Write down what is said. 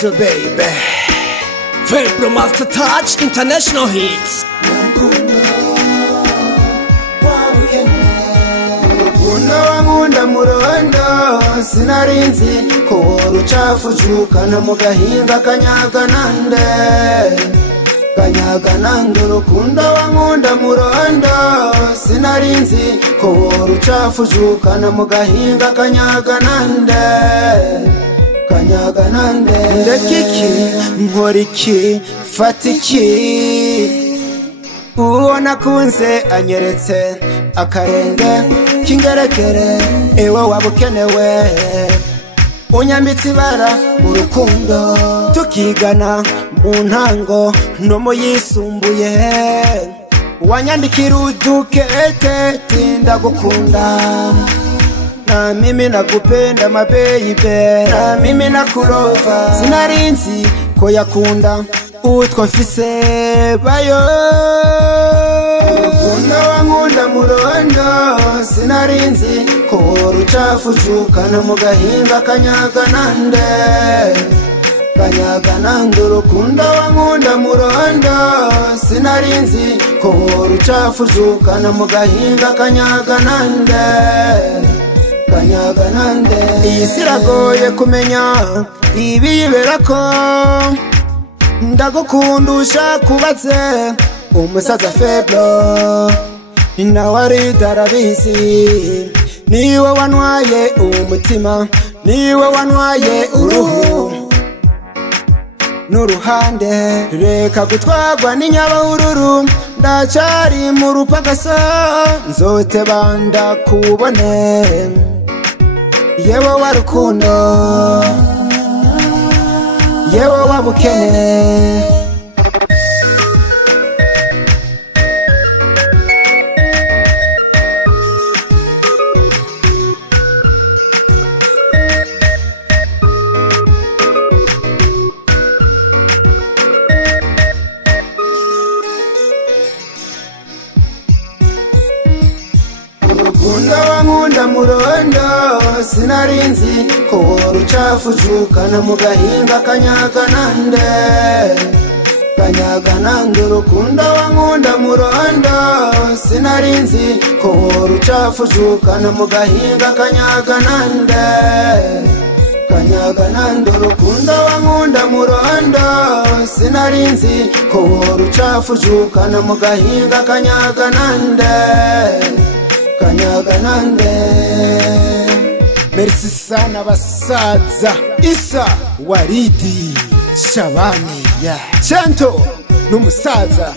Weasel baby, Fabro Master Touch International Hits. Nkunda murondo sinarinzi ko rucafu jukana mu gahinga kanyaganande urukundo wankunda murondo sinarinzi ko rucafu jukana mu gahinga kanyaganande ndekiki nkora iki fata iki uwo nakunze anyeretse akarenge kingerekere ewe wabukenewe unyambitse ibara mu rukundo tukigana mu ntango no mu yisumbuye wanyandikira udukete tinda gukunda na mimi nakupenda mababy na mimi nakulova sinarinzi ko yakunda utwo mfise bayo nkunda murondo sinarinzi ko rucafu jukana mu gahinga kanyaganande urukundo wankunda murondo sinarinzi ko rucafu jukana mu gahinga kanyaganande iyi siragoye kumenya ibiyiberako ndagukundusha kubatse umusaza Fabro nawe ari darabizi niwe wantwaye umutima niwe wantwaye uruhu n'uruhande reka gutwarwa n'inyabahururu ndacyari mu rupagasa nzoteba ndakubone yewe wa rukundo yewe wabukene nkunda murondo sinarinzi ko rucafu jukana mu gahinga kanyaganande urukundo wankunda murondo sinarinzi ko rucafu jukana mu gahinga kanyaganande urukundo wankunda murondo sinarinzi ko rucafu jukana mu gahinga kanyaganande Merci sana basaza Isa Waridi Shabani ya Chanto n'umusaza